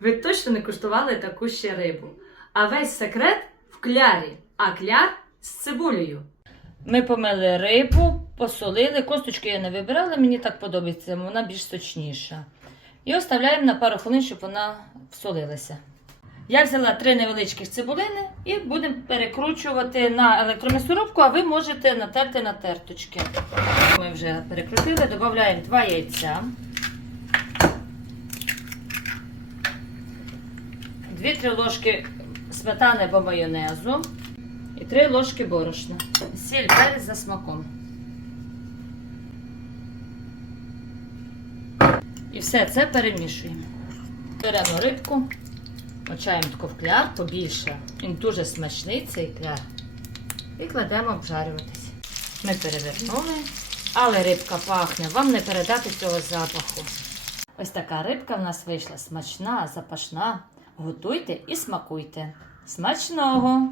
Ви точно не куштували таку ще рибу. А весь секрет в клярі, а кляр з цибулею. Ми помили рибу, посолили. Косточки я не вибирала, мені так подобається, вона більш сочніша. І оставляємо на пару хвилин, щоб вона всолилася. Я взяла три невеличких цибулини і будемо перекручувати на електром'ясорубку, а ви можете натерти на терточки. Ми вже перекрутили, додаємо два яйця. 2-3 ложки сметани або майонезу і 3 ложки борошна. Сіль перець за смаком. І все це перемішуємо. Беремо рибку, мочаємо в кляр побільше. Він дуже смачний цей кляр. І кладемо обжарюватися. Ми перевернули, але рибка пахне. Вам не передати цього запаху. Ось така рибка в нас вийшла смачна, запашна. Готуйте і смакуйте. Смачного!